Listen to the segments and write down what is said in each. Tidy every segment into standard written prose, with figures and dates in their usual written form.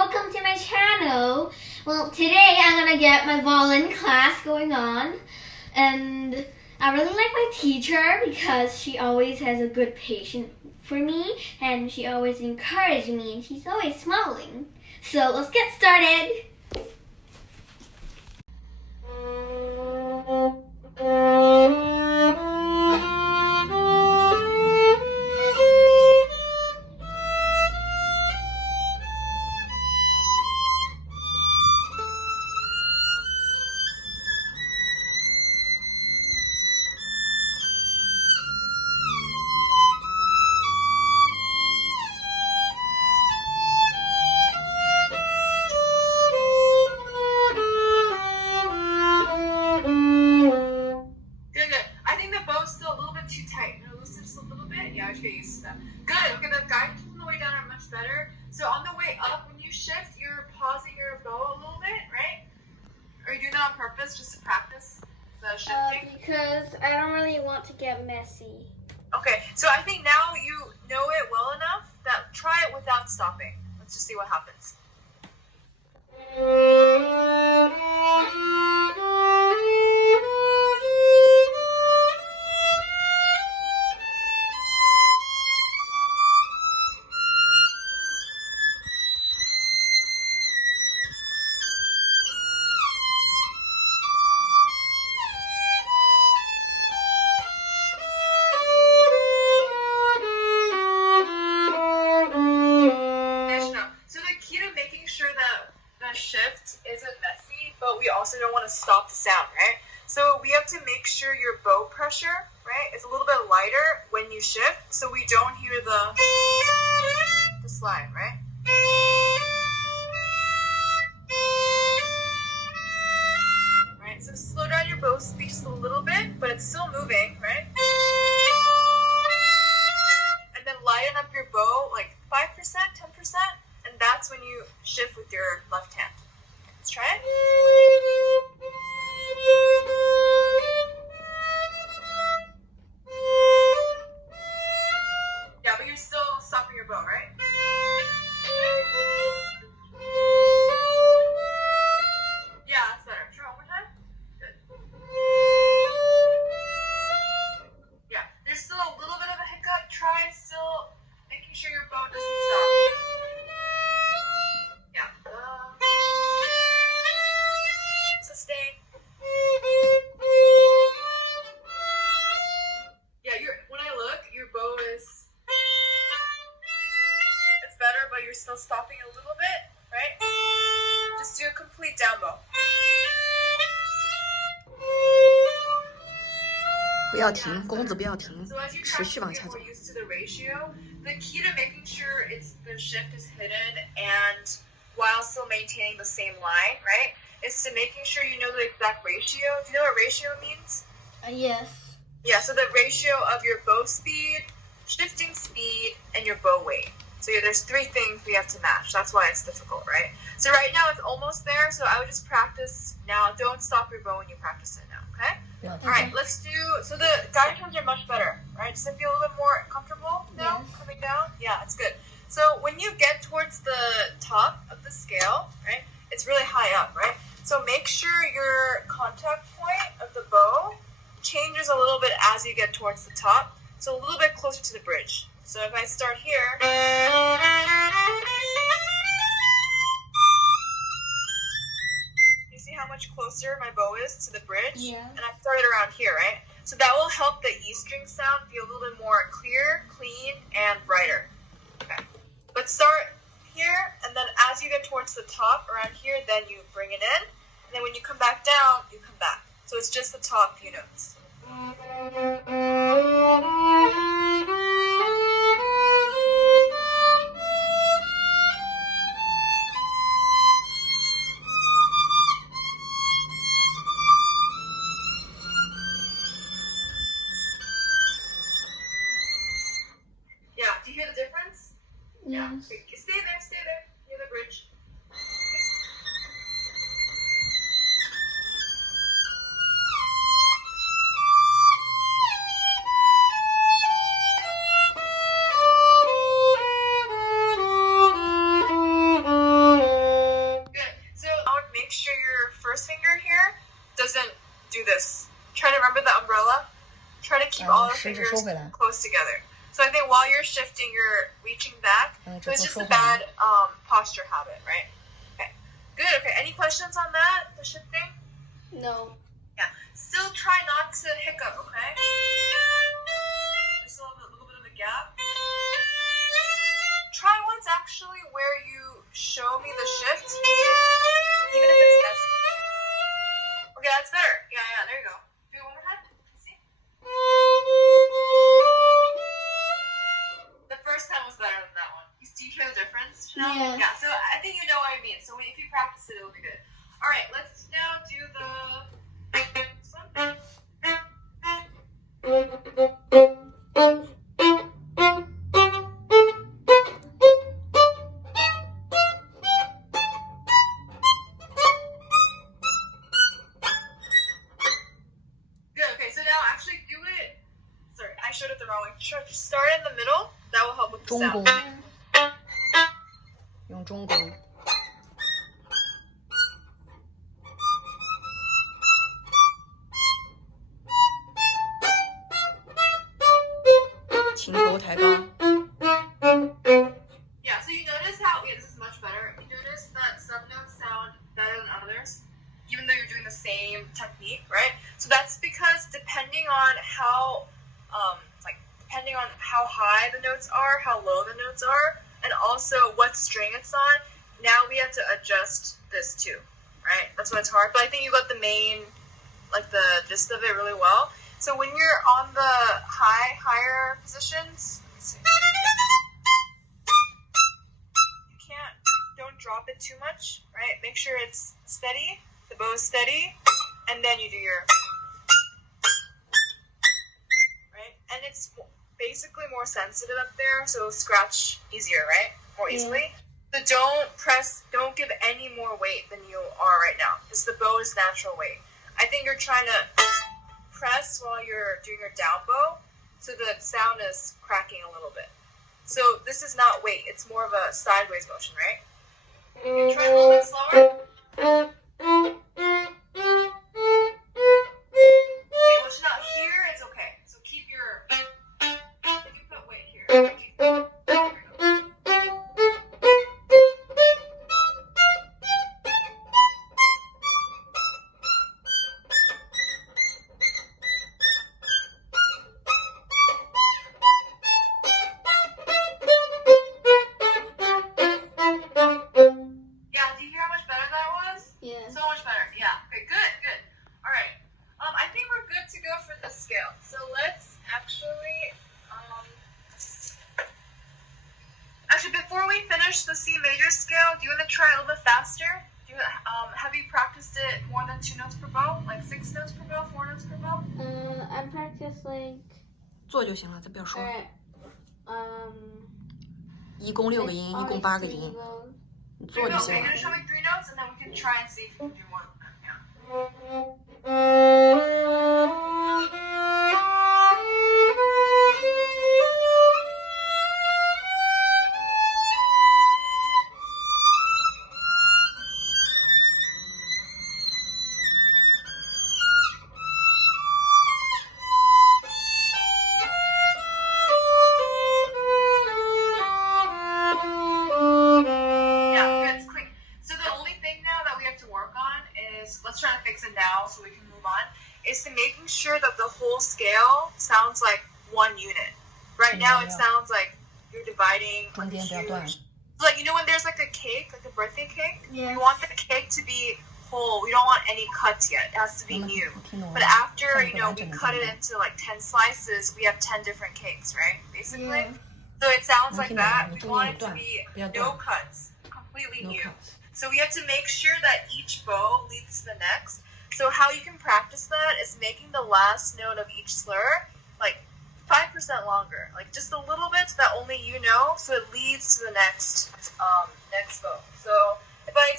welcome to my channel. Well, today I'm gonna get my violin class going on, and I really like my teacher because she always has a good patience for me, and she always encourages me, and she's always smiling. So let's get started. Get used to that. Good. Okay, the guidance on the way down are much better. So on the way up, when you shift, you're pausing your bow a little bit, right? Are you doing that on purpose, just to practice the shifting? Because I don't really want to get messy. Okay, so I think now you know it well enough that try it without stopping. Let's just see what happens. Shift isn't messy, but we also don't want to stop the sound, right? So we have to make sure your bow pressure, right, is a little bit lighter when you shift, so we don't hear the slide, right? Right, so slow down your bow speed just a little bit, but it's still moving, right? And then lighten up your bow like 5%, 10%, and that's when you shift with your left hand. Let's try it. Yeah, but you're still stopping your bow, right? Yeah, that's better. Try one more time. Good. Yeah, there's still a little bit of a hiccup. Try still making sure your bow doesn't stop. You're still stopping a little bit, right? Just do a complete down bow. 不要停，弓子不要停，持续往下走。 The key to making sure the shift is hidden and while still maintaining the same line, right, is to making sure you know the exact ratio. Do you know what ratio means? Yes. Yeah, so the ratio of your bow speed, shifting speed, and your bow weight. So yeah, there's 3 things we have to match. That's why it's difficult, right? So right now it's almost there. So I would just practice now. Don't stop your bow when you practice it now, okay? Yeah. All right, let's do, so the guide tones are much better, right? Does it feel a little bit more comfortable now coming down? Yeah, it's good. So when you get towards the top of the scale, right, it's really high up, right? So make sure your contact point of the bow changes a little bit as you get towards the top. So a little bit closer to the bridge. So if I start here, you see how much closer my bow is to the bridge? Yeah. And I started around here, right? So that will help the E string sound be a little bit more clear, clean, and brighter. Okay. But start here, and then as you get towards the top, around here, then you bring it in. And then when you come back down, you come back. So it's just the top few notes. Yeah, do you hear the difference? Yes. Okay, stay there, near the bridge. fingers close together. So I think while you're shifting, you're reaching back. So it's just a bad posture habit, right? Okay. Good. Okay. Any questions on that? The shifting? No. Yeah. Still try not to hiccup, okay? There's still a little bit of a gap. Try once actually where you show me the shift, even if it's messy. Okay, that's better. Yeah, there you go. Do it one more time. See? The first time was better than that one. Do you hear the difference? Yeah. Yeah, so I think you know what I mean. So if you practice it, it'll be good. All right, let's now do the... This one. Start in the middle. That will help with the sound. 用中弓。琴头抬高。Yeah, so you notice how this is much better. You notice that some notes sound better than others, even though you're doing the same technique, right? So that's because depending on how high the notes are, how low the notes are, and also what string it's on, now we have to adjust this too, right? That's why it's hard. But I think you got the main, the gist of it really well. So when you're on the higher positions, don't drop it too much, right? Make sure it's steady, the bow is steady, and then you do your, right? And it's basically more sensitive up there, so it'll scratch easier, right? More easily. So don't give any more weight than you are right now, because the bow is natural weight. I think you're trying to press while you're doing your down bow, so the sound is cracking a little bit. So this is not weight, it's more of a sideways motion, right? Okay, try a little bit slower. Okay, once you're not here, it's okay. So keep your... You can put weight here. There we go. The C major scale, do you want to try a little bit faster? Have you practiced it more than 2 notes per bow? Like 6 notes per bow, 4 notes per bow? I practice like... 做就行了，咱不要说。 一共 6 个音，一共8个音，你做就行 Okay, 了。 you're gonna show me 3 notes and then we can try and see if you can do more of them. Yeah. is to making sure that the whole scale sounds like one unit. Right now it sounds like you're dividing like huge. Like, you know when there's like a cake, like a birthday cake? Yeah. You want the cake to be whole. We don't want any cuts yet. It has to be new. But after, you know, we cut it into like 10 slices, we have 10 different cakes, right? Basically. Yeah. So it sounds like that. We want it to be no cuts, completely new. So we have to make sure that each bow leads to the next. So how you can practice that is making the last note of each slur like 5% longer, like just a little bit that only you know, so it leads to the next next bow. So if I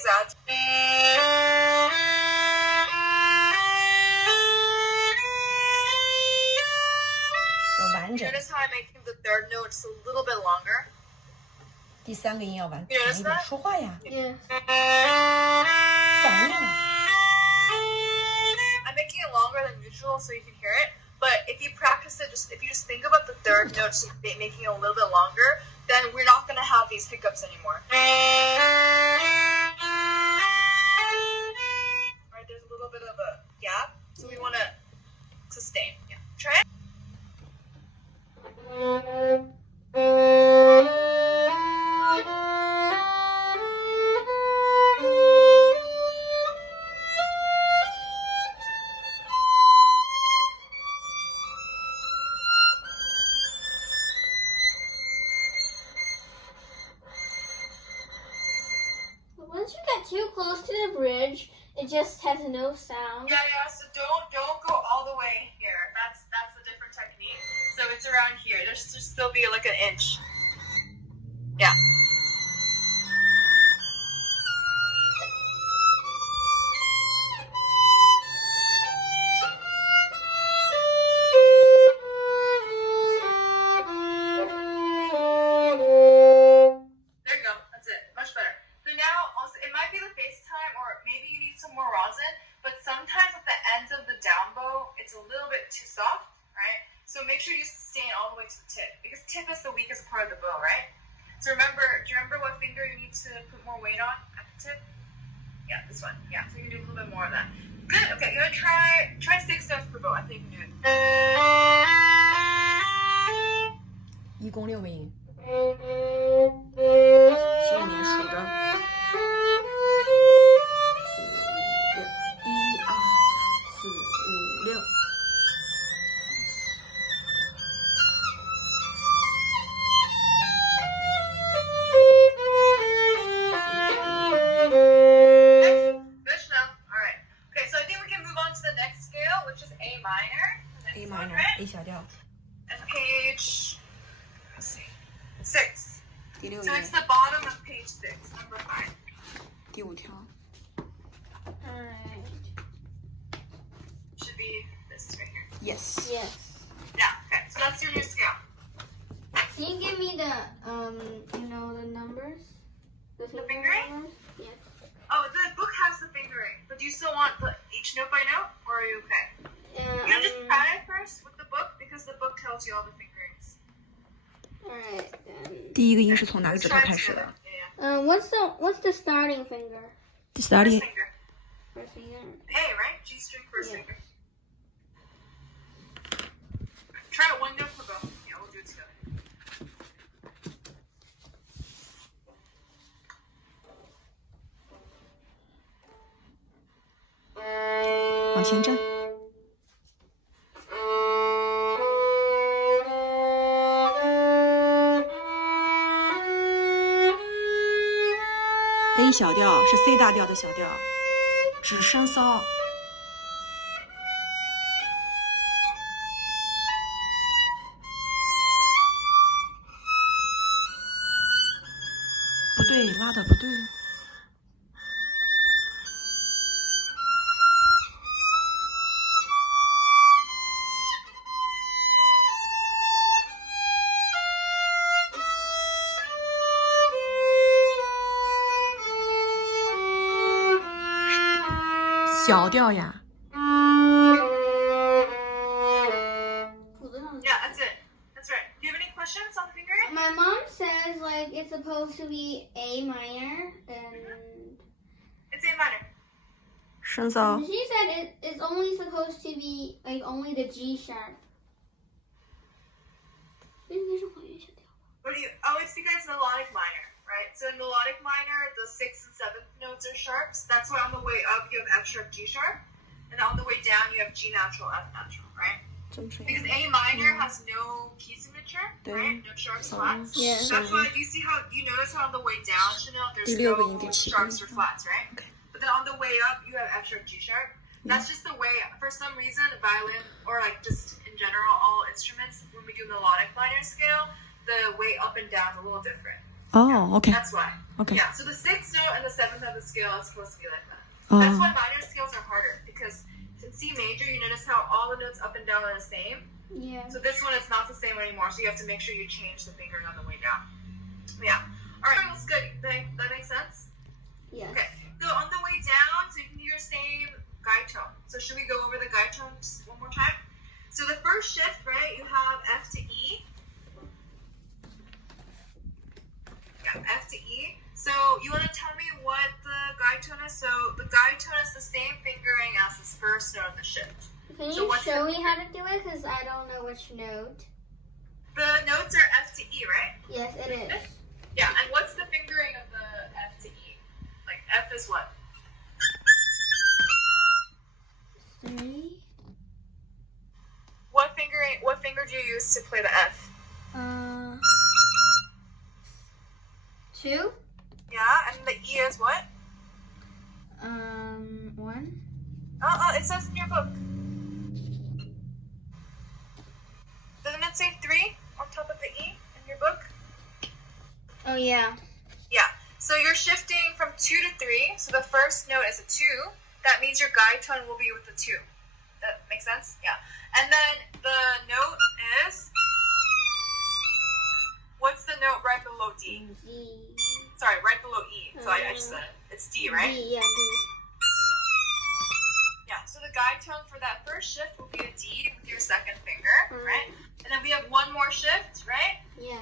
notice how I'm making the third note just a little bit longer. 第3个音要完长一点，说话呀。Yeah. I'm making it longer than usual so you can hear it, But if you practice it, if you just think about the third note, just making it a little bit longer, then we're not going to have these hiccups anymore. Right, there's a little bit of a gap, so we want to sustain. Yeah, try it. Once you get too close to the bridge, it just has no sound. Yeah. So don't go all the way here. That's a different technique. So it's around here. There should still be like an inch. Yeah. There you go. That's it. Much better. So now, also, it might be the FaceTime, or maybe you need some more rosin, but sometimes at the ends of the down bow, it's a little bit too soft, right? So make sure you sustain all the way to the tip, because tip is the weakest part of the bow, right? So remember, do you remember what finger you need to put more weight on at the tip? Yeah, this one. Yeah, so you can do a little bit more of that. Good. Okay, you're gonna try 6 notes per bow. I think you can do it. 一共6个音，心里面数着4、5、6，1、2、3、4、5、6。Good enough. All right. Okay, so I think we can move on to the next scale, which is A minor. A minor A 小调， And page, let's see, 6. 第6 So 音 it's the bottom of page 6, number 5. 第5条。 Alright. Should be this right here. Yes. Yes. Yeah. Okay. So that's your new scale. Can you give me the the numbers? The fingering? numbers? Yes. Oh, the book has the fingering, but do you still want each note by note, or are you okay? You can just try it first with the book, because the book tells you all the fingerings. Alright then. 第1个音是从哪个 Let's 指头 try 开 it 始 together. 的？ Yeah. What's the starting finger? 第3 First 音 finger. First finger. A, right? G string first Yeah. finger. Try it 1 note per bow. Yeah, we'll do it together. 往前站。A 小调是 C 大调的小调，指升骚。不对，拉的不对。小调呀。 Yeah, that's it. That's right. Do you have any questions on the fingering? My mom says like it's supposed to be A minor and It's A minor. 升骚。 she said it's only supposed to be like only the G sharp. What do you? Oh, it's because it's melodic minor, right? So in melodic minor, the 6th and 7th notes are sharps. That's why on the way up you have F sharp, G sharp, and on the way down you have G natural, F natural, right? Because A minor has no key signature, right? No sharps, flats. Yeah. That's why you see how you notice how on the way down, Chanel, there's no sharps or flats, right? Okay. But then on the way up you have F sharp, G sharp. That's just the way. For some reason, violin or like just in general, all instruments, when we do melodic minor scale, the way up and down is a little different. Oh, okay. That's why. Okay. Yeah. So the 6th note and the 7th of the scale is supposed to be like that. Oh. That's why minor scales are harder, because in C major, you notice how all the notes up and down are the same. Yeah. So this one is not the same anymore. So you have to make sure you change the fingering on the way down. Yeah. All right. That's good. That makes sense. Yeah. Okay. So on the way down, so you can do your same guide tone. So should we go over the guide tone just one more time? So the first So you want to tell me what the guide tone is? So the guide tone is the same fingering as this first note of the shift. Can you So show me how to do it? Because I don't know which note. The notes are F to E, right? Yes, it is. Yeah, and what's the fingering of the F to E? Like F is what? 3. What finger do you use to play the F? 2. Yeah, and the E is what? 1. It says in your book. Doesn't it say 3 on top of the E in your book? Oh yeah. Yeah. So you're shifting from 2 to 3. So the first note is a 2. That means your guide tone will be with the 2. That makes sense? Yeah. And then the note is... What's the note right below D? D. Sorry, right below E. So I just said it. It's D, right? D, yeah, D. Yeah, so the guide tone for that first shift will be a D with your second finger, right? And then we have one more shift, right? Yeah.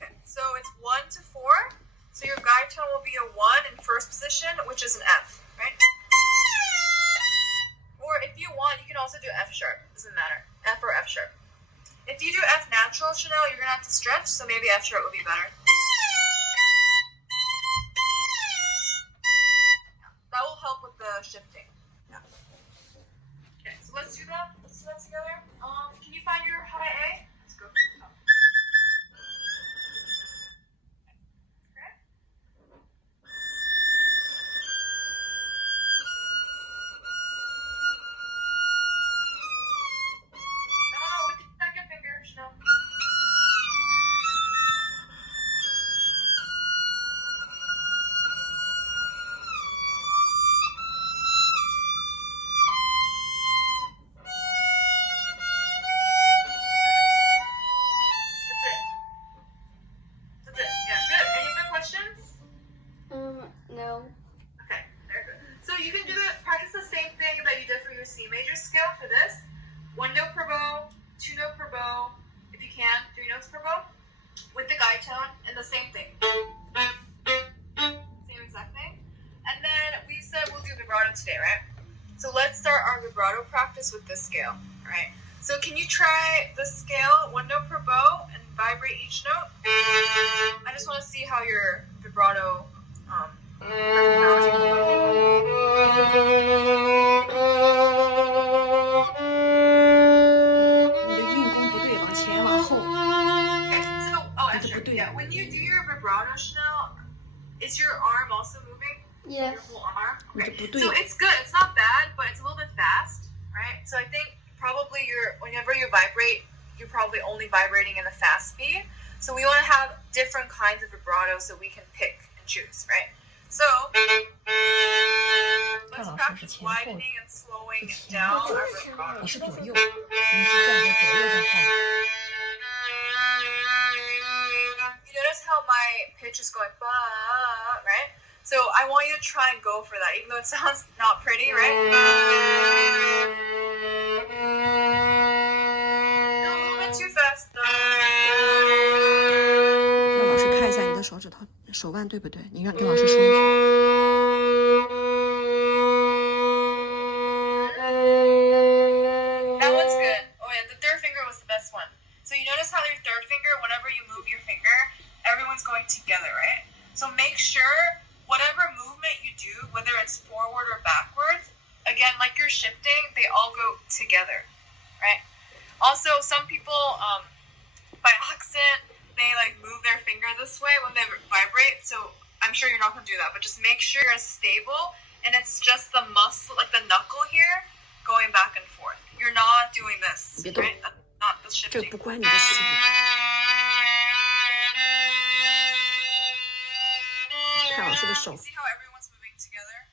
Okay, so it's 1 to 4. So your guide tone will be a 1 in first position, which is an F, right? Or if you want, you can also do F sharp. Doesn't matter. F or F sharp. If you do F natural, Chanel, you're going to have to stretch, so maybe F sharp would be better. That will help with the shifting. Yeah. Okay, so let's do that. Let's do that together. Can you find your high A? Let's go. Okay. No, with the second finger, Chanel. That's it. Yeah, good. Any other questions? No. Okay, very good. So you can practice the same thing that you did for your C major scale for this. 1 note per bow, 2 note per bow, if you can, 3 notes per bow, with the guide tone, and the same thing. Same exact thing. And then we said we'll do vibrato today, right? So let's start our vibrato practice with this scale, right? So can you try the scale, 1 note per bow, and vibrate each note? I just want to see how your vibrato Yeah, when you do your vibrato, Chanel, is your arm also moving? Yes. Your whole arm? Okay. So it's good. It's not bad, but it's a little bit fast, right? So I think probably whenever you vibrate, you're probably only vibrating in the fast speed. So we want to have different kinds of vibrato so we can pick and choose, right? So let's practice widening and slowing down our vibrato. 你是左右，你是站在左右在晃。 You notice how my pitch is going, right? So I want you to try and go for that, even though it sounds not pretty, right? No, a little bit too fast. 让老师看一下你的手指头、手腕对不对？你跟老师说一句。 That one's good. Oh yeah, the third finger was the best one. So you notice how your third finger, whenever you move your finger, everyone's going together, right? So make sure whatever movement you do, whether it's forward or backwards, again, like you're shifting, they all go together, right? Also, some people, by accident, they like move their finger this way when they vibrate. So I'm sure you're not going to do that, but just make sure you're stable and it's just the muscle, like the knuckle here, going back and forth. You're not doing this, right? That's not the 这 shifting. 不关你的事。 看老师的手。 See how everyone's moving together?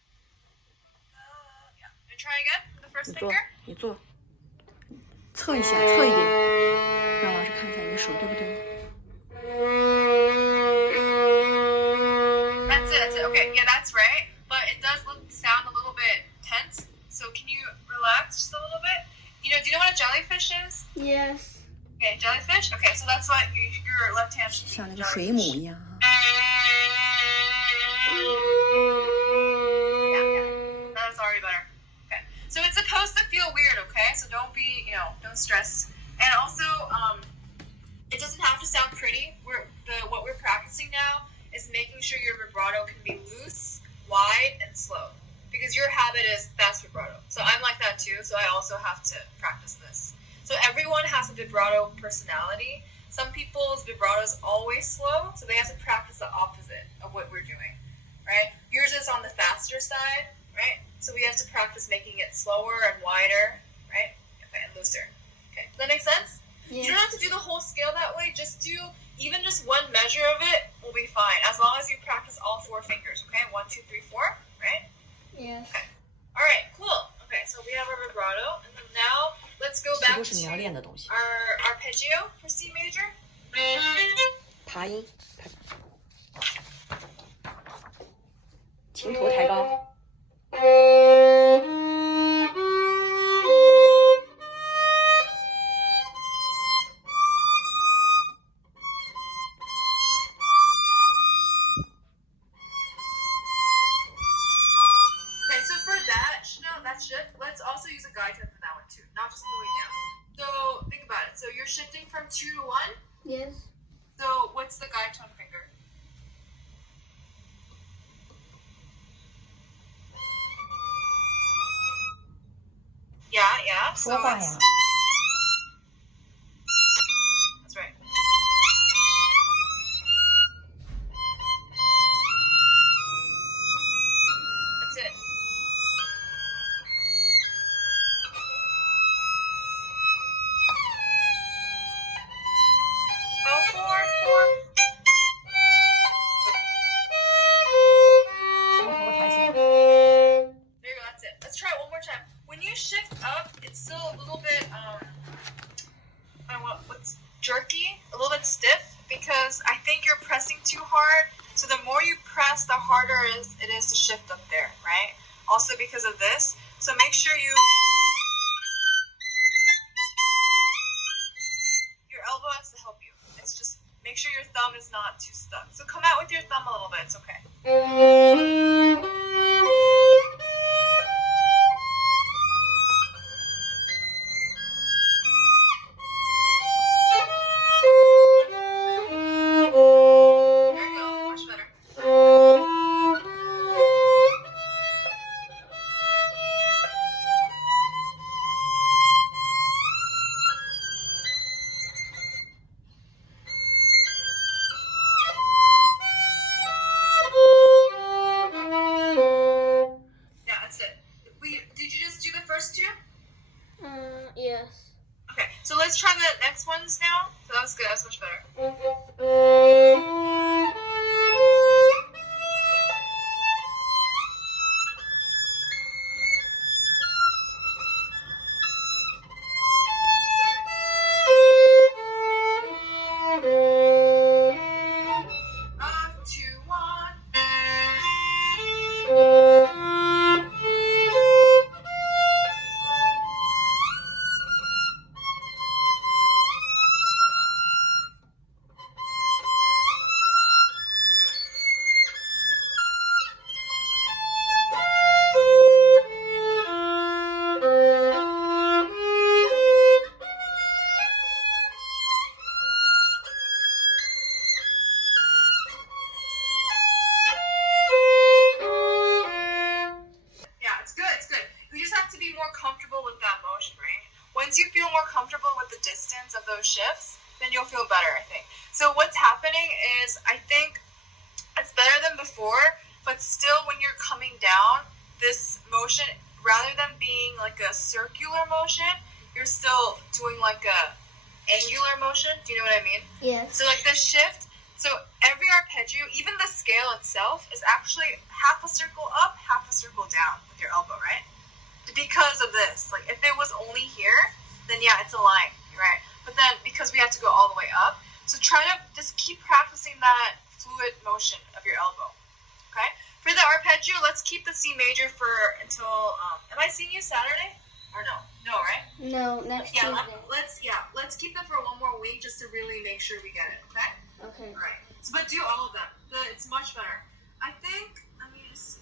Yeah. You try again with the first 你坐 finger? 你坐，侧一下，侧一点，让老师看一下你的手对不对？ That's it. Okay, yeah, that's right. But it does sound a little bit tense. So can you relax just a little bit? Do you know what a jellyfish is? Yes. Okay, jellyfish. Okay, so that's what your left hand should be. 像那个水母一样啊。Yeah. That's already better. Okay, so it's supposed to feel weird. Okay, so don't be, don't stress. And also, it doesn't have to sound pretty. What we're practicing now is making sure your vibrato can be loose, wide, and slow. Because your habit is fast vibrato. So I'm like that too, so I also have to practice this. So everyone has a vibrato personality. Some people's vibrato is always slow, so they have to practice the opposite of what we're doing, right? Yours is on the faster side, right? So we have to practice making it slower and wider, right? Okay, and looser. Okay, does that make sense? Yes. You don't have to do the whole scale that way. Just do even just one measure of it will be fine, as long as you practice all 4 fingers, okay? 1, 2, 3, 4, right? Yes. Okay. All right, cool. Okay, so we have our vibrato, and then now let's go 这 back 都是你要练的 to 东西。 our arpeggio for C major. 爬音，琴头抬高。Okay, so for that, that shift, let's also use a guide tone for that one too, not just on the way down. So think about it. So you're shifting from 2 to 1. Yes. So what's the guide tone finger? Yeah. So 说话 it's, 呀。 that's right. That's it. Oh, 4, 4. 舌头抬起来。 There you go, that's it. Let's try it one more time. When you shift up, it's still a little bit, I don't know what's jerky, a little bit stiff, because I think you're pressing too hard. So the more you press, the harder it is to shift up there, right? Also because of this. So make sure your elbow has to help you. It's just, make sure your thumb is not too stuck. So come out with your thumb a little bit, it's okay. There you go, much better. Yeah, that's it. Did you just do the first 2? Yes. Okay, so let's try the next ones now. So that was good, that's much better. Up, 2, 1. Yeah, it's good, it's good. You just have to be more comfortable with that motion, right? Once you feel more comfortable with the distance of those shifts, then you'll feel better, I think. So what's happening is, I think it's better than before, but still when you're coming down, this motion, rather than being like a circular motion, you're still doing like a angular motion. Do you know what I mean? Yes. So like the shift, so every arpeggio, even the scale itself, is actually half a circle up, half a circle down with your elbow, right? Because of this. Like if it was only here, then yeah, it's a line, right? But then because we have to go all the way up, so try to just keep practicing that fluid motion of your elbow, okay? For the arpeggio, let's keep the C major for until, am I seeing you Saturday? Or no? No, right? No, next Yeah, Tuesday. let's keep them for one more week just to really make sure we get it, okay? Okay. All right. So, but do all of them. It's much better. I think, let me just see.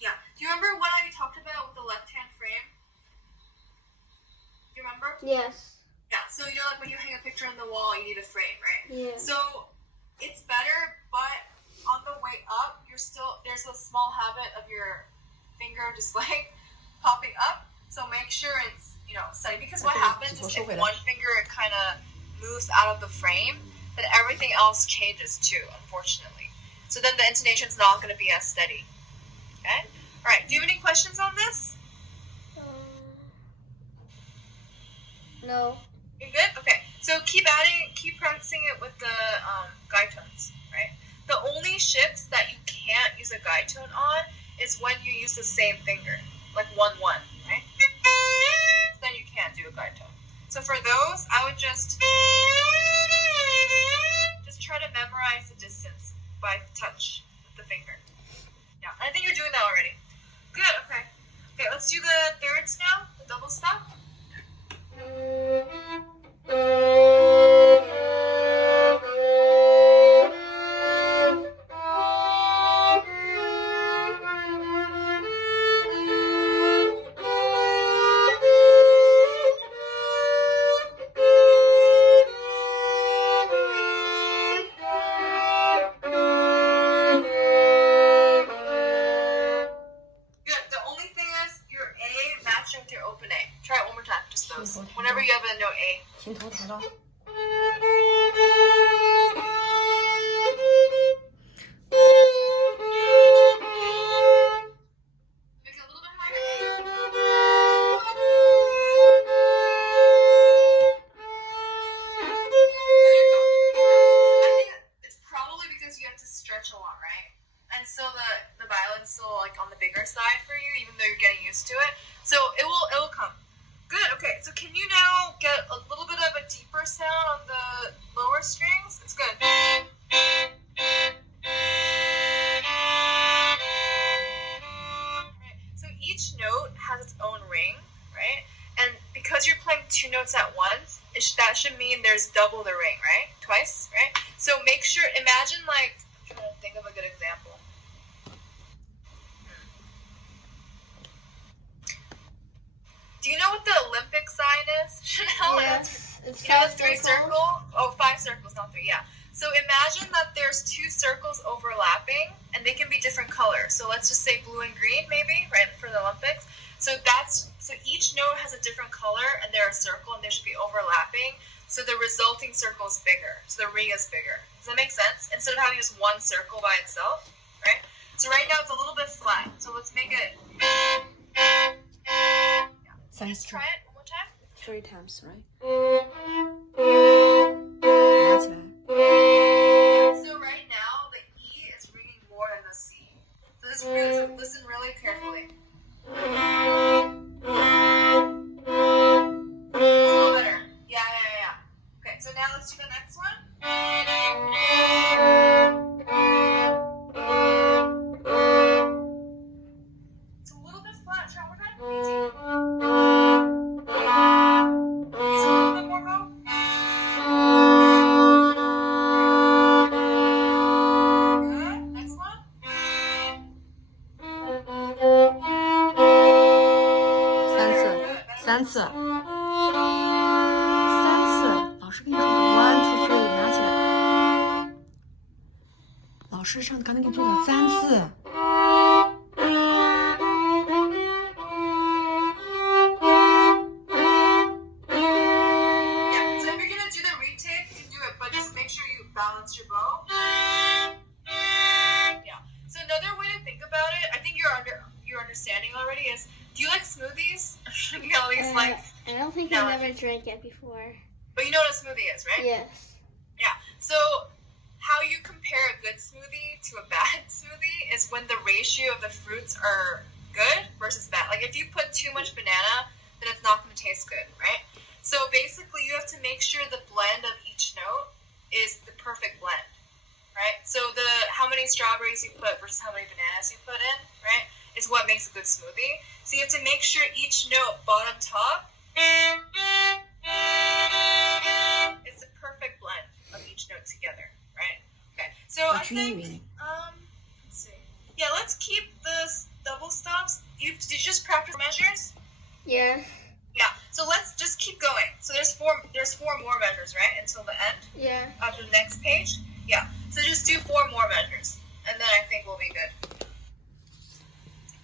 Yeah. Do you remember what I talked about with the left-hand frame? Do you remember? Yes. Yeah. So, you know, like when you hang a picture on the wall, you need a frame, right? Yeah. So, it's better, but on the way up, there's a small habit of your finger just like popping up. So make sure it's, you know, steady. Because what happens is if one finger kind of moves out of the frame, then everything else changes too, unfortunately. So then the intonation's not going to be as steady. Okay? All right. Do you have any questions on this? No. You're good? Okay. So keep practicing it with the guide tones, right? The only shifts that you can't use a guide tone on is when you use the same finger, like 1-1, right? Then you can't do a guide tone. So for those, I would just try to memorize the distance by touch with the finger. Yeah, I think you're doing that already. Good, okay. Okay, let's do the thirds now, the double stop. Whenever you have a note A. 琴头抬到。 Make it a little bit higher. I think it's probably because you have to stretch a lot, right? And so the violin's still like on the bigger side for you, even though you're getting used to it. So it will come. Good, okay, so can you now get a little bit of a deeper sound on the lower strings? It's good. Right, so each note has its own ring, right? And because you're playing two notes at once, that should mean there's double the ring, right? Twice, right? So make sure, imagine like, I'm trying to think of a good example. Do you know what the Olympic sign is, Chanel? Yes. It's You know the 5 3 circles. circle? Oh, 5 circles, not 3, yeah. So imagine that there's 2 circles overlapping, and they can be different colors. So let's just say blue and green, maybe, right, for the Olympics. So each note has a different color, and they're a circle, and they should be overlapping. So the resulting circle is bigger. So the ring is bigger. Does that make sense? Instead of having just one circle by itself, right? So right now it's a little bit flat. So let's make it... Just try it one more time. 3 times, right? So right now the E is ringing more than the C. So this really, so listen really carefully. It's a little better. Yeah. Okay, so now let's do the next one. It's a little bit flat. Try one more time.3次，老师跟你说 1, 2, 3，拿起来。老师上次刚才给你做了3次。So if you're gonna do the retake, you can do it, but just make sure you balance your bow. Yeah. So another way to think about it, I think you're understanding already is. Do you like smoothies? You know, these like. I don't think I've ever drank it before. But you know what a smoothie is, right? Yes. Yeah. So how you compare a good smoothie to a bad smoothie is when the ratio of the fruits are good versus bad. Like if you put too much banana, then it's not going to taste good, right? So basically, you have to make sure the blend of each note is the perfect blend, right? So how many strawberries you put versus how many bananas you put in, right? is what makes a good smoothie. So you have to make sure each note, bottom, top, is the perfect blend of each note together, right? Okay, so I think, let's see. Yeah, let's keep the double stops. Did you just practice measures? Yes. Yeah, so let's just keep going. So there's four more measures, right, until the end? Yeah. After the next page? Yeah, so just do 4 more measures, and then I think we'll be good.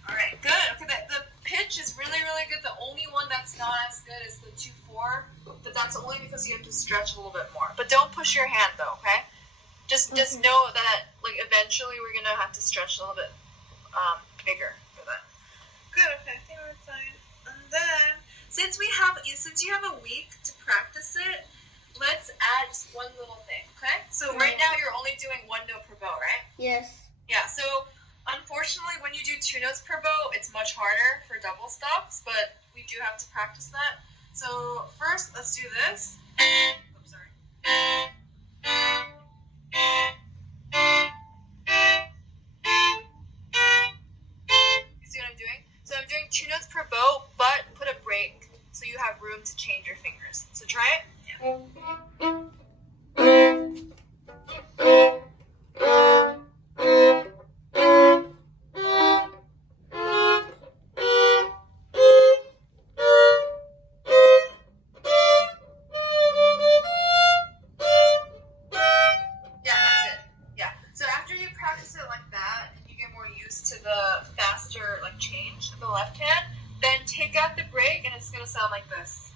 All right, good. Okay, the pitch is really, really good. The only one that's not as good is the 2-4, but that's only because you have to stretch a little bit more. But don't push your hand, though, okay? Just know that, like, eventually we're going to have to stretch a little bit bigger for that. Good, okay, I think we're fine. And then, since you have a week to practice it, let's add just one little thing, okay? So right now you're only doing 1 note per bow, right? Yes. Yeah, so unfortunately when you do 2 notes per bow, it's much harder for double stops, but we do have to practice that. So first, let's do this. Oops, sorry. You see what I'm doing? So I'm doing 2 notes per bow, but put a break so you have room to change your fingers. So try it. Yeah. To the faster like change of the left hand, then take out the break and it's going to sound like this.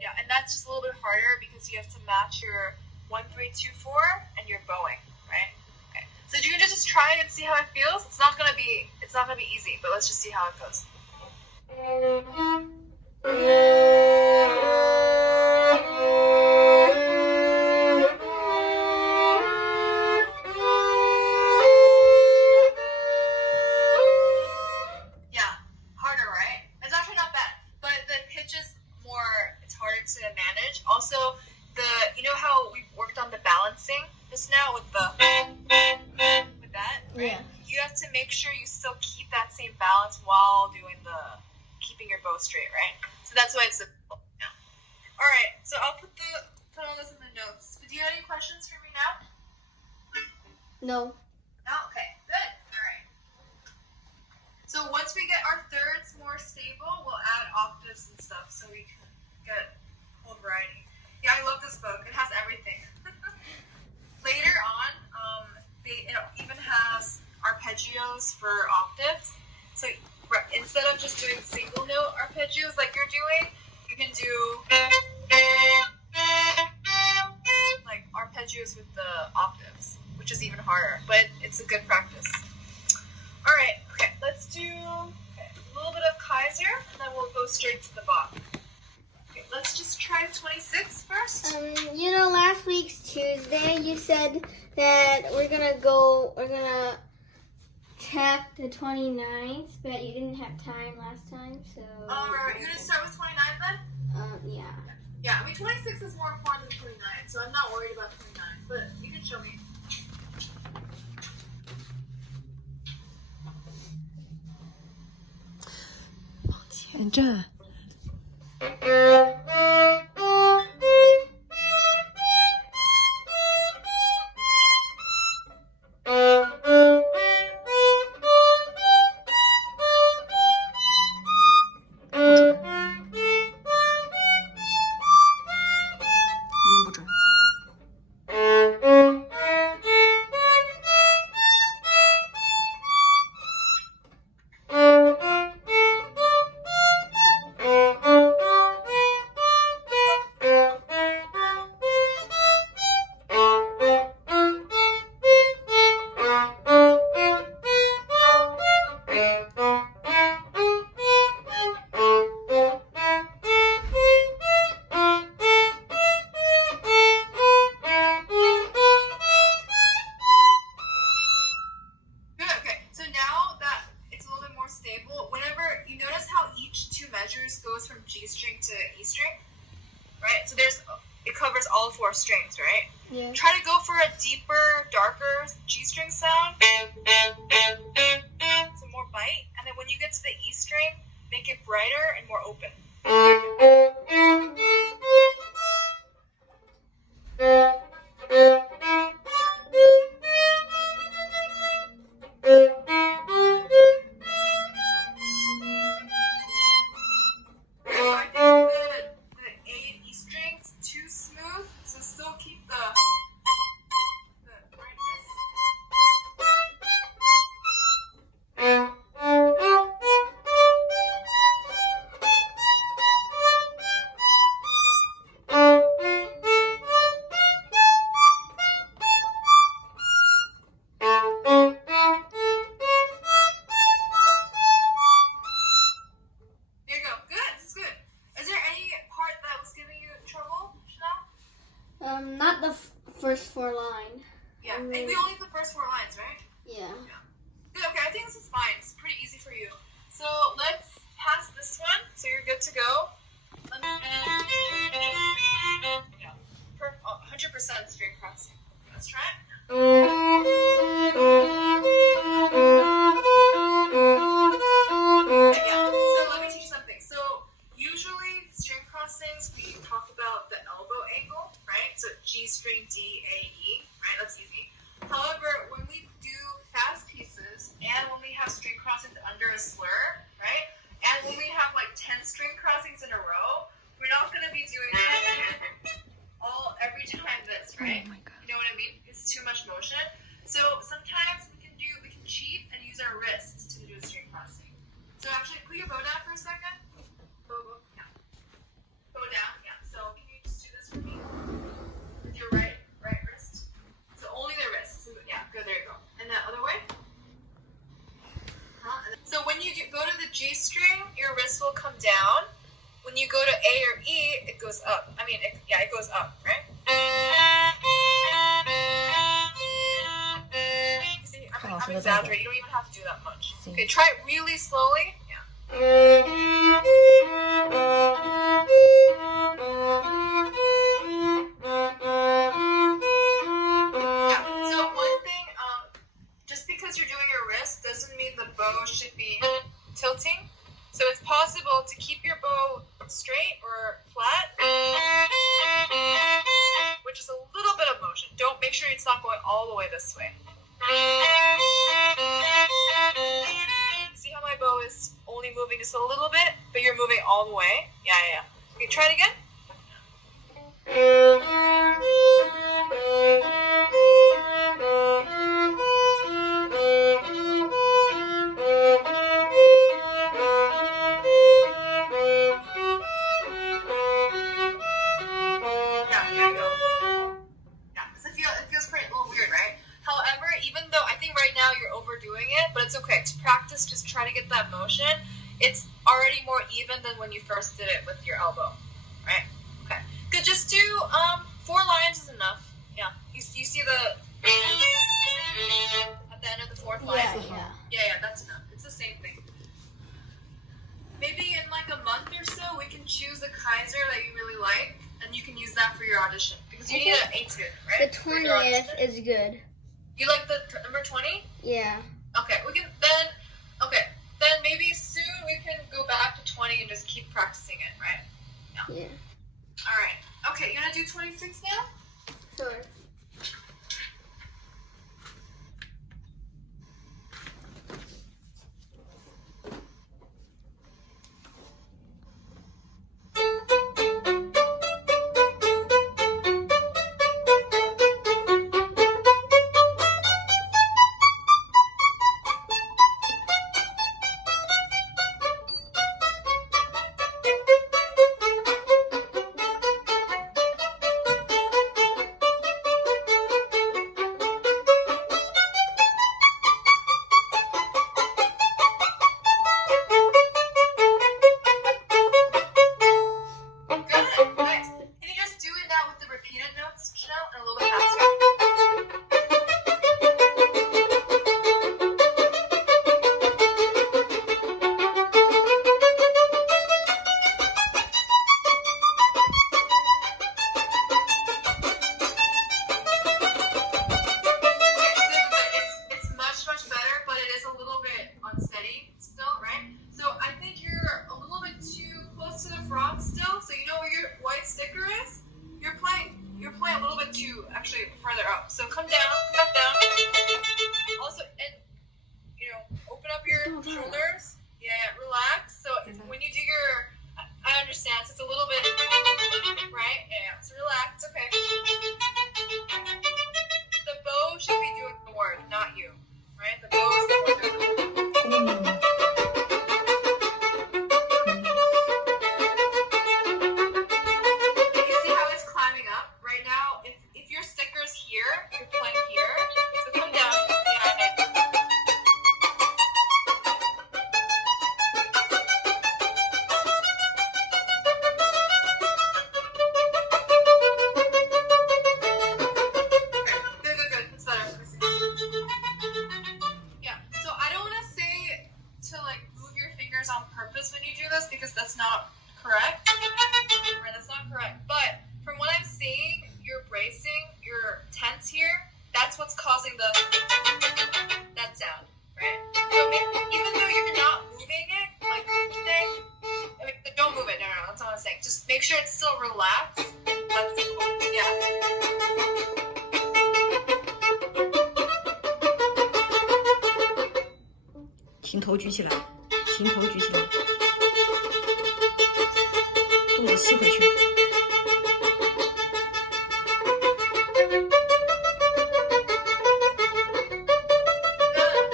Yeah, and that's just a little bit harder because you have to match your 1, 3, 2, 4 and your bowing, right? Okay. So you can just try it and see how it feels. It's not gonna be easy, but let's just see how it goes. To manage. Also, you know how we worked on the balancing just now with that, right? Yeah. You have to make sure you still keep that same balance while doing keeping your bow straight, right? So that's why it's difficult. Yeah. All right. So I'll put all this in the notes. But do you have any questions for me now? No. No. Okay. Good. All right. So once we get our thirds more stable, we'll add octaves and stuff so we can get whole variety. Yeah, I love this book. It has everything. Later on, it even has arpeggios for octaves. So instead of just doing single note arpeggios like you're doing, you can do like arpeggios with the octaves, which is even harder, but it's a good practice. All right, okay, let's do a little bit of Kayser, and then we'll go straight to the Bach. Let's just try 26 first. You know, last week's Tuesday, you said that we're gonna check the 29th, but you didn't have time last time, so. Alright, you're gonna start with 29 then? Yeah. Yeah, I mean 26 is more important than 29, so I'm not worried about 29, but you can show me. Jen. Goes from G string to E string, right? So there's it covers all 4 strings, right? Yeah. Try to go for a deeper, darker G string sound. Some more bite. And then when you get to the E string, make it brighter and more open. Not the first 4 lines. Yeah, and we only have the first 4 lines, right? Yeah. Good, okay, I think this is fine. It's pretty easy for you. So let's pass this one, so you're good to go. Yeah, 100% string crossing. Let's try it. Yeah, so let me teach you something. So usually string crossings, we talk about the elbow angle, right? So G string, D, A, E, right? That's easy. However, when we do fast pieces and when we have string crossings under a slur, right? And when we have like 10 string crossings in a row, we're not going to be doing every time this, right? Oh my God. You know what I mean? It's too much motion. So sometimes we can cheat and use our wrists to do a string crossing. So actually, put your bow down for a second. Bow, yeah. Bow down, yeah. So can you just do this for me? With your right wrist. So only the wrist. So, yeah, good, there you go. And the other way. So when you go to the G string, your wrist will come down. When you go to A or E, it goes up. I mean, it goes up, right? See, I'm exaggerating. You don't even have to do that much. Okay, try it really slowly. Yeah. So one thing, just because you're doing your wrist doesn't mean the bow should be tilting. So it's possible to keep your bow straight or flat, which is a little bit of motion. Don't make sure it's not going all the way this way. See how my bow is only moving just a little bit, but you're moving all the way? Yeah. Okay, try it again. It's okay. To practice, just try to get that motion. It's already more even than when you first did it with your elbow, right? Okay, good. Just do 4 lines is enough. Yeah, you see the at the end of the 4th line. Yeah, that's enough. It's the same thing. Maybe in like a month or so, we can choose a Kayser that you really like, and you can use that for your audition because you need an etude, right? The 20th is good. You like the number 20? Yeah. Okay, we can then maybe soon we can go back to 20 and just keep practicing it, right? Yeah. All right. Okay, you gonna do 26 now? Sure. shoulders. Yeah, relax. So when you do your, I understand. So it's a little bit, right? Yeah. So relax. Okay. The bow should be doing the work, not you. Right? The bow is the one doing the work. You see how it's climbing up right now? If your sticker's here, you're playing here. So come down. Because that's not correct. Right, that's not correct. But from what I'm seeing, you're bracing, you're tense here. That's what's causing that sound, right? So even though you're not moving it, like today, don't move it. No, that's not what I'm saying. Just make sure it's still relaxed and flexible. Yeah. 琴头举起来，琴头举起来。肚子吸回去。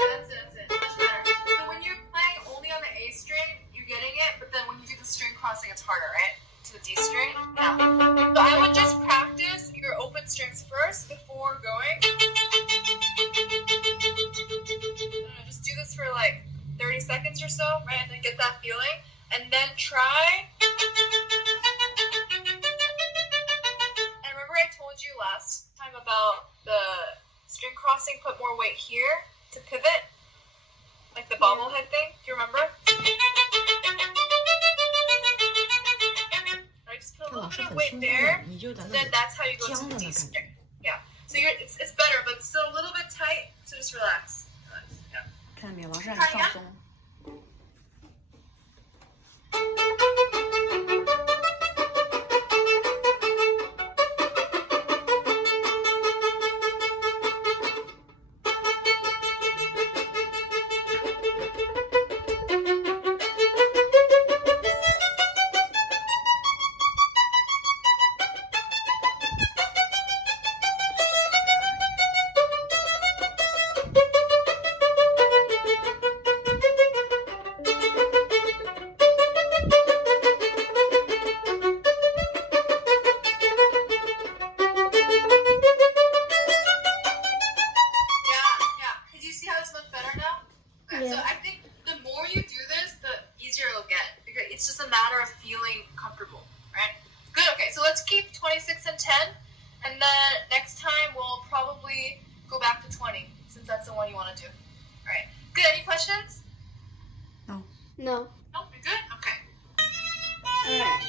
That's it. Much better. So when you're playing only on the A string, you're getting it, but then when you do the string crossing, it's harder, right? To the D string. Yeah. So I would just practice your open strings first before going. Just do this for like 30 seconds or so, right? And then get that feeling. And then try. And remember I told you last time about the string crossing, put more weight here to pivot? Like the bobblehead thing? Do you remember? Right, just put a little bit of weight there. Then that's how you go to the D string. Yeah. So it's better, but still a little bit tight, so just relax. Yeah. 看到没有，老师很放松。It's just a matter of feeling comfortable, right? Good, okay, so let's keep 26 and 10, and then next time we'll probably go back to 20, since that's the one you want to do. All right, good, any questions? No. No. No, you're good? Okay. All right.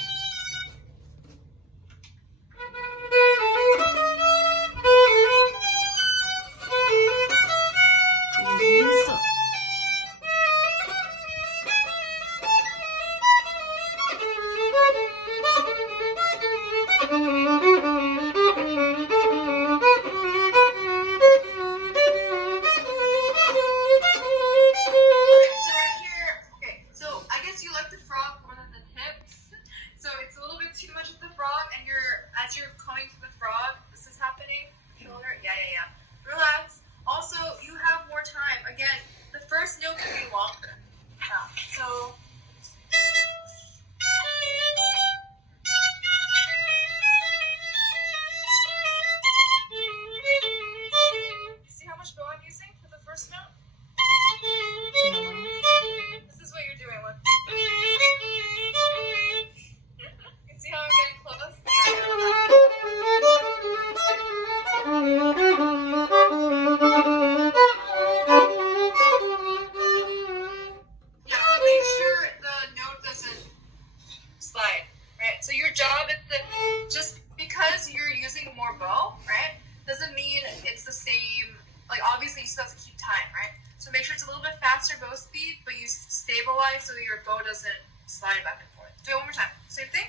So your bow doesn't slide back and forth. Do it one more time. Same thing.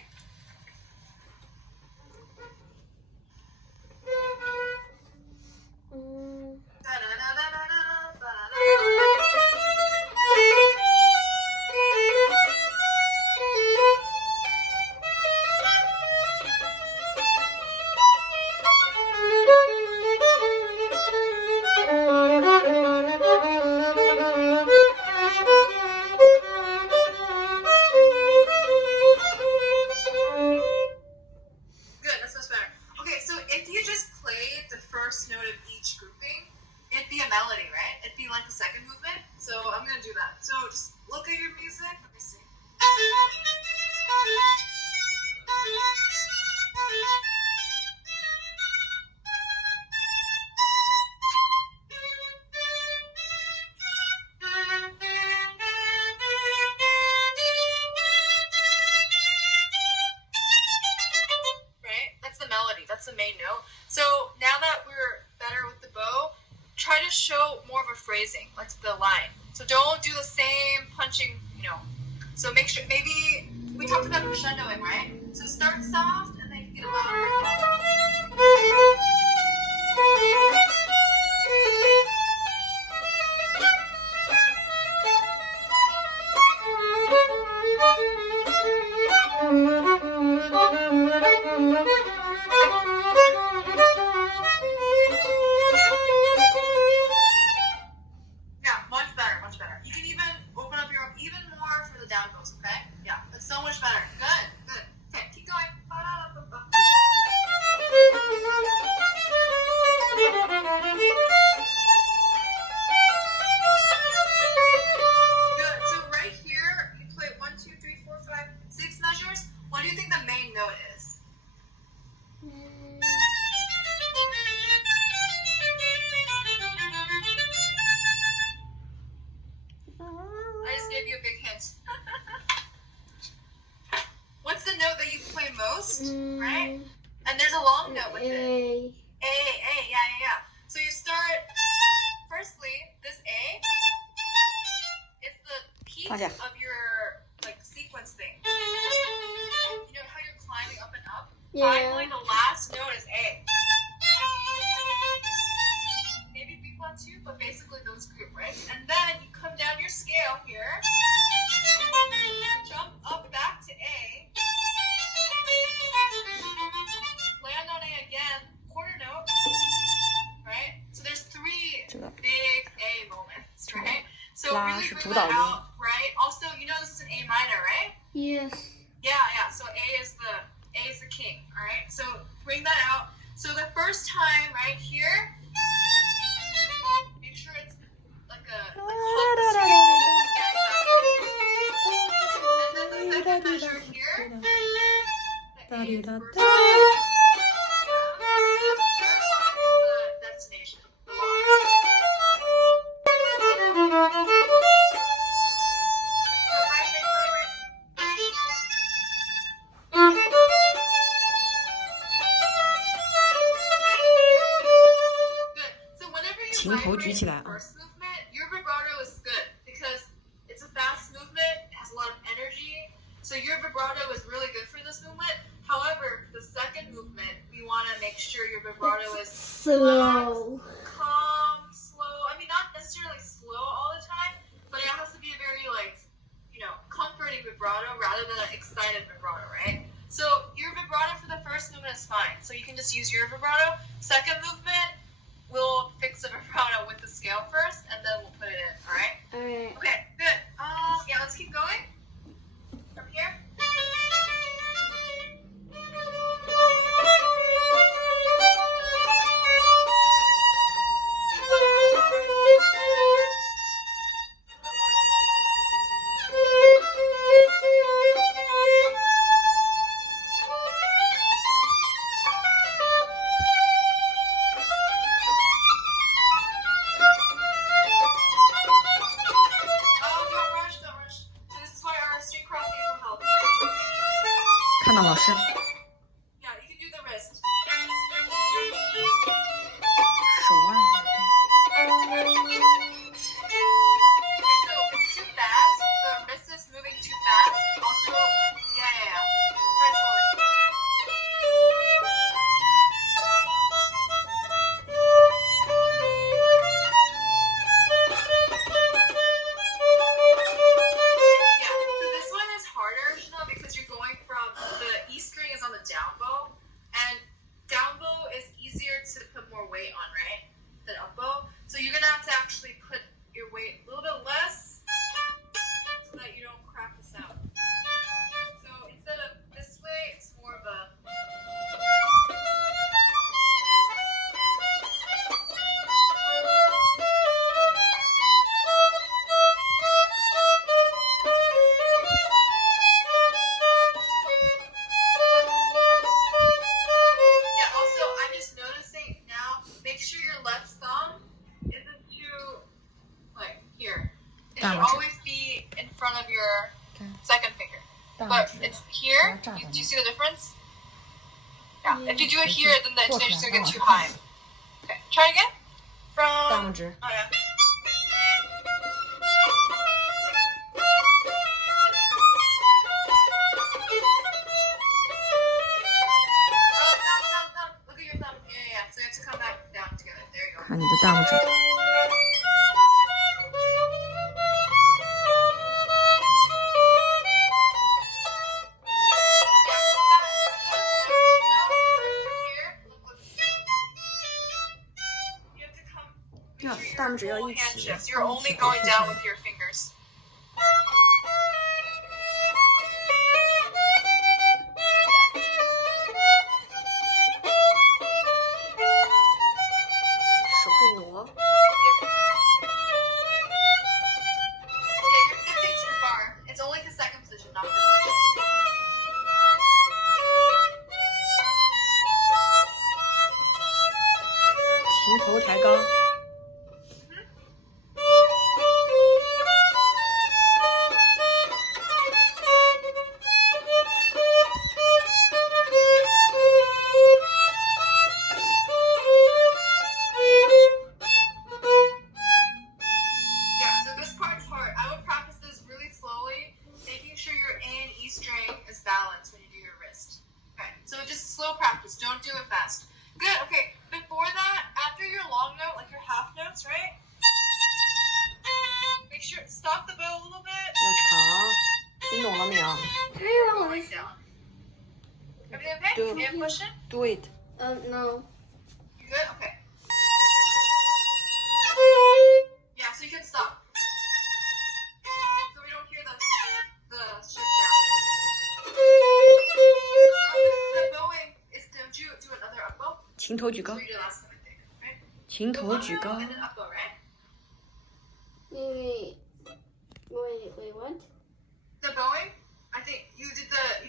just look at your music. Let me see. That's the main note. So now that we're better with the bow, try to show more of a phrasing, like the line. So don't do the same punching, So make sure, maybe we talked about crescendoing, right? So start soft and then get louder. Right? And there's a long note with it. A, yeah. So you start, firstly, this A is the peak of your, sequence thing. You know how you're climbing up and up? Yeah. Finally, the last note is A. Maybe B flat too, but basically those group, right? And then you come down your scale here, jump up back to A, land on A again, quarter note, right? So there's three big A moments, right? So really bring that out, right? Also, this is an A minor, right? Yes. Yeah. So A is the king, all right? So bring that out. So the first time, right here, make sure it's like a hook. And then the second measure here, the A is first. The destination. First movement, your vibrato is good because it's a fast movement, it has a lot of energy, so your vibrato is really good for this movement. However, the second movement, we want to make sure your vibrato is slow, calm, slow. I mean, not necessarily slow all the time, but it has to be a very comforting vibrato rather than an excited vibrato, right? So your vibrato for the first movement is fine, so you can just use your vibrato. Second movement, we'll fix the vibrato with the scale first, and then we'll put it in, all right? All right. Okay, good. Yeah, let's keep going. From here. Yeah, you can do the wrist. Okay, so it's too fast. The wrist is moving too fast. Also, yeah. Very slowly. Yeah, so this one is harder, because you're going from the E string is always be in front of your second finger. 大拇 But 指 it's here. 炸 Do 的 you see the difference? Yeah. If you do it here, then the 做出 intonation is 来 going 让 to 老 get 师 too 看 high. Okay. Try again. 大 From. 拇指 Oh yeah. Thumb. Look at your thumb. Yeah. So you have to come back down together. There you go. 看你的大拇指。大拇指要一起 You're only going down with your fingers. 手会挪。 Yeah, you're lifting too far. It's only the second position, not the first. 琴头抬高。 Yeah, so this part's hard. I would practice this really slowly, making sure your A and E string is balanced when you do your wrist. Okay, so just slow practice. Don't do it fast. Good. Okay, before that, after your long note, like your half notes, right? Make sure stop the bow a little bit. 要长，听懂了没有 Going down. Everything okay? Do- And push it.？Do it。 No. You good? Okay. Yeah, so you can stop. So we don't hear the shift down. The bowing is don't you do another up bow? 琴头举 So 高， you did last time, I think, right? 琴 The 头 one 举 note 高。 and then up bow, right? Wait, what? The bowing, I think you did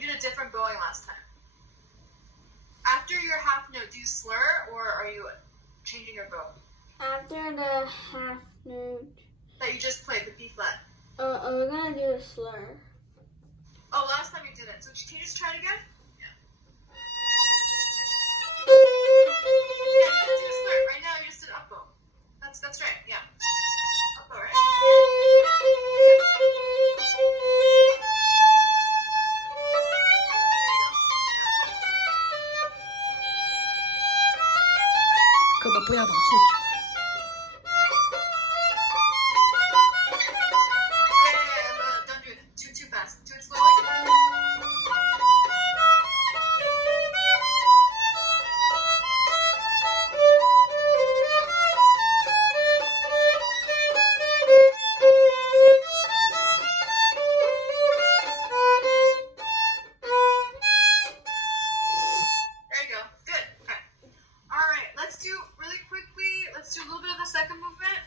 a different bowing last time. After your half note, do you slur or are you changing your bow? After the half note, That you just played, the B flat. we're gonna do a slur. Oh, last time you didn't. So can you just try it again? Yeah. Yeah, you didn't do a slur. Right now you just did up bow. That's right. Yeah. Up bow, right? There you go. 胳膊不要往后举。 Yeah. Don't do it too fast. Do it slowly. There you go. Good. Okay. All right. Let's do really quickly. Let's do a little bit of the second movement.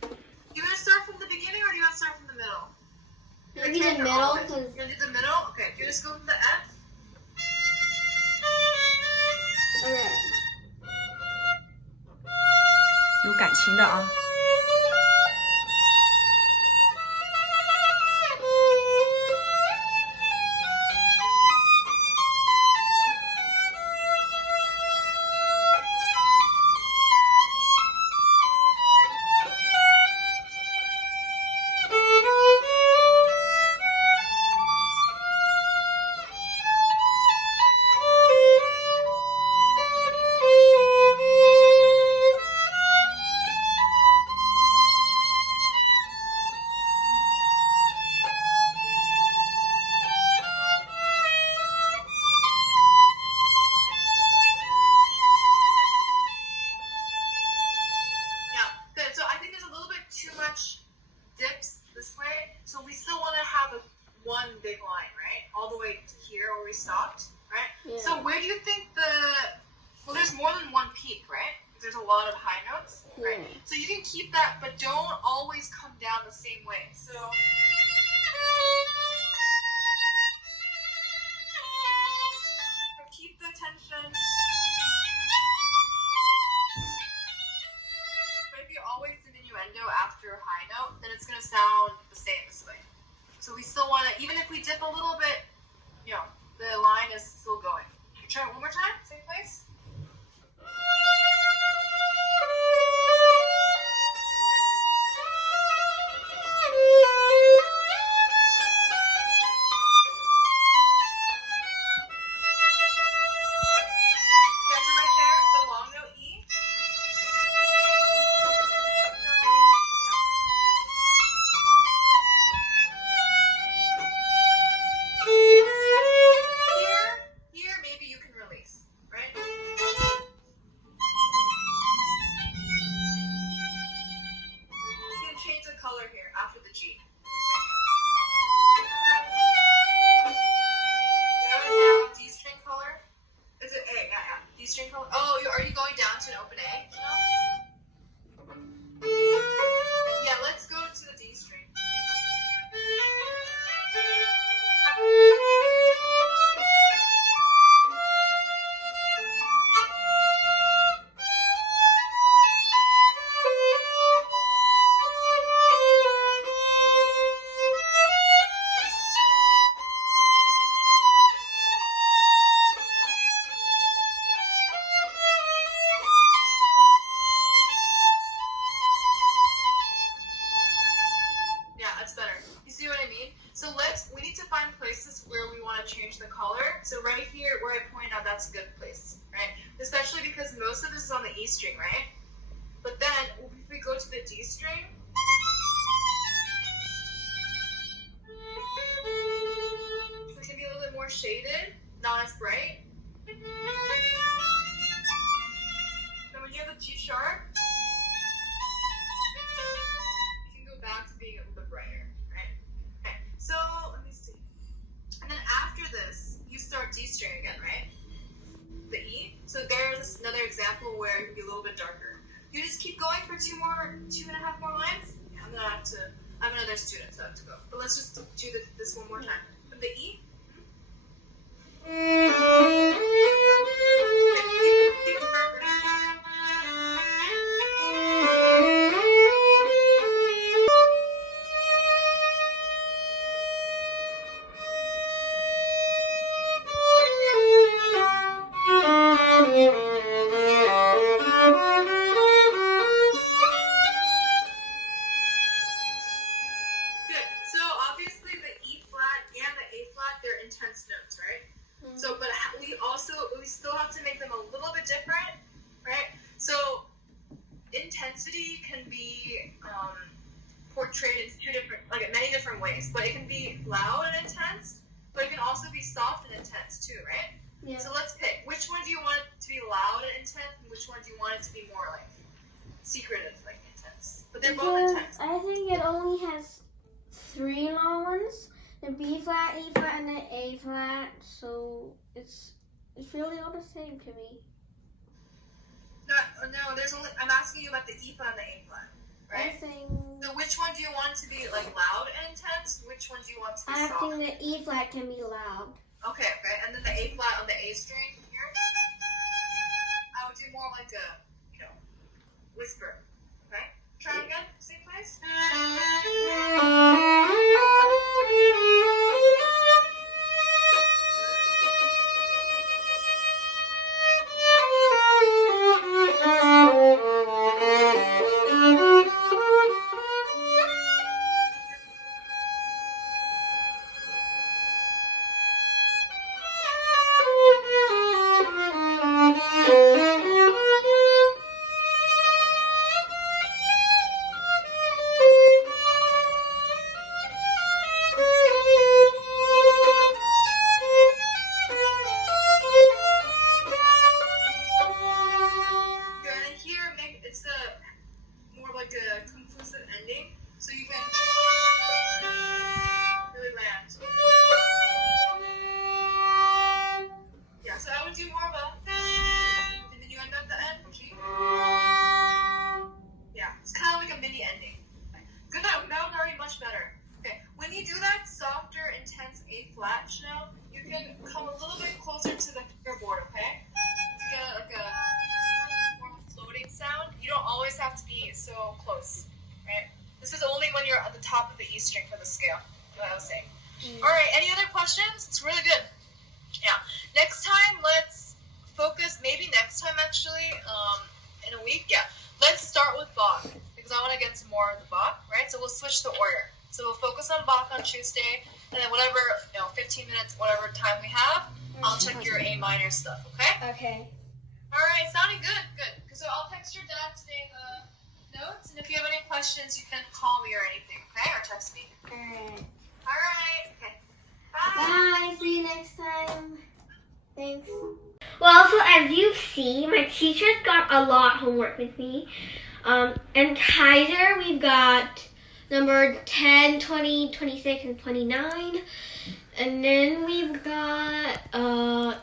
Do you want to start from the beginning or do you want to start from the middle? Maybe the Like, or middle, all of it? 'cause- You want to do the middle? Okay. Do you just go from the F? Okay. 有感情的啊。Yeah. Good. So I think there's a little bit too much dips this way. So we still want to have one big line, right? All the way to here where we stopped, right? Yeah. So where do you think well, there's more than one peak, right? There's a lot of high notes, right? Yeah. So you can keep that, but don't always come down the same way. So keep the tension. crescendo after a high note, then it's going to sound the same this way. So we still want to, even if we dip a little bit, you know, the line is still going. Try it one more time, same place. We need to find places where we want to change the color. So right here where I point out, that's a good place, right? Especially because most of this is on the E string, right? But then if we go to the D string, it can be a little bit more shaded, not as bright. Then when you have the G sharp, you can go back to being a little bit brighter, right? Okay, so let me see. And then after this, you start D string again, right? The E. So there's another example where it can be a little bit darker. You just keep going for 2.5 more lines. Yeah, I'm gonna have to. I have another student, so I have to go. But let's just do this one more time. From the E. Intense notes, right? So, but we still have to make them a little bit different, right? So, intensity can be portrayed in many different ways, but it can be loud and intense, but it can also be soft and intense too, right? Yeah. So let's pick. Which one do you want it to be loud and intense, and which one do you want it to be more like secretive, like intense? But they're both intense. I think it only has 3 long ones. The B flat, E flat, and the A flat. So it's really all the same to me. No, there's only. I'm asking you about the E flat and the A flat, right? I think. So which one do you want to be like loud and intense? Which one do you want to be soft? I think the E flat can be loud. Okay, and then the A flat on the A string here. I would do more like a, whisper. Okay, try it again. Same place. right? This is only when you're at the top of the E string for the scale, what I was saying. All right, any other questions? It's really good. Yeah. Next time, let's focus, maybe next time actually, in a week, yeah. Let's start with Bach, because I want to get to more of the Bach, right? So we'll switch the order. So we'll focus on Bach on Tuesday, and then whatever, 15 minutes, whatever time we have, I'll check your A minor stuff, okay? Okay. All right, sounding good, good. So I'll text your dad today the notes, and if you have any questions, you can call me or anything, okay? Or text me. Alright. All right, okay. Bye. Bye. See you next time. Thanks. Well, so as you see, my teacher's got a lot of homework with me. And Kayser, we've got number 10, 20, 26, and 29. And then we've got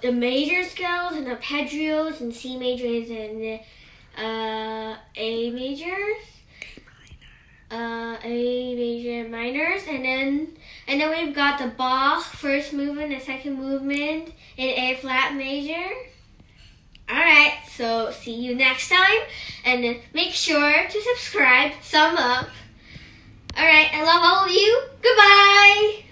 the major scales and arpeggios and C majors and A majors. A major minors, and then we've got the Bach first movement and second movement in A flat major. Alright, so see you next time, and make sure to subscribe, thumb up. Alright, I love all of you. Goodbye!